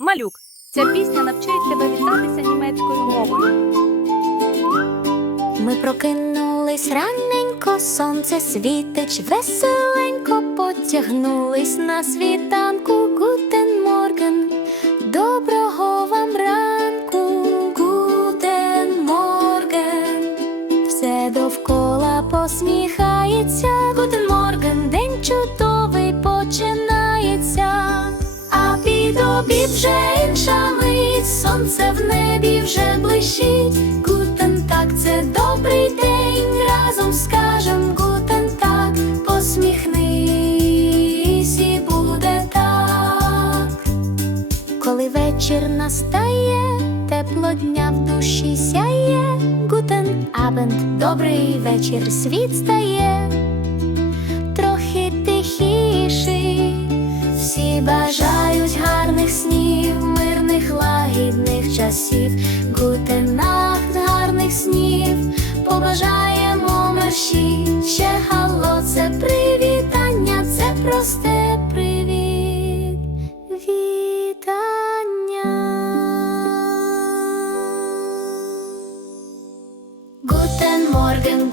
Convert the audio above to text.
Малюк. Ця пісня навчить тебе вітатися німецькою мовою. Ми прокинулись раненько, сонце світить, веселенько потягнулись на світанку. Гутен морген, доброго вам ранку, гутен морген, все довкола посміхається. Гутен морген, день чудовий починається. Обід вже інша мить, сонце в небі вже блищить. Гутен так, це добрий день. Разом скажем гутен так, посміхнись і буде так. Коли вечір настає, тепло дня в душі сяє. Гутен абенд, добрий вечір, світ стає часів, гутенахт гарних снів, побажаємо мерші, ще гало, це привітання, це просте привіт, вітання. Гутен Морген,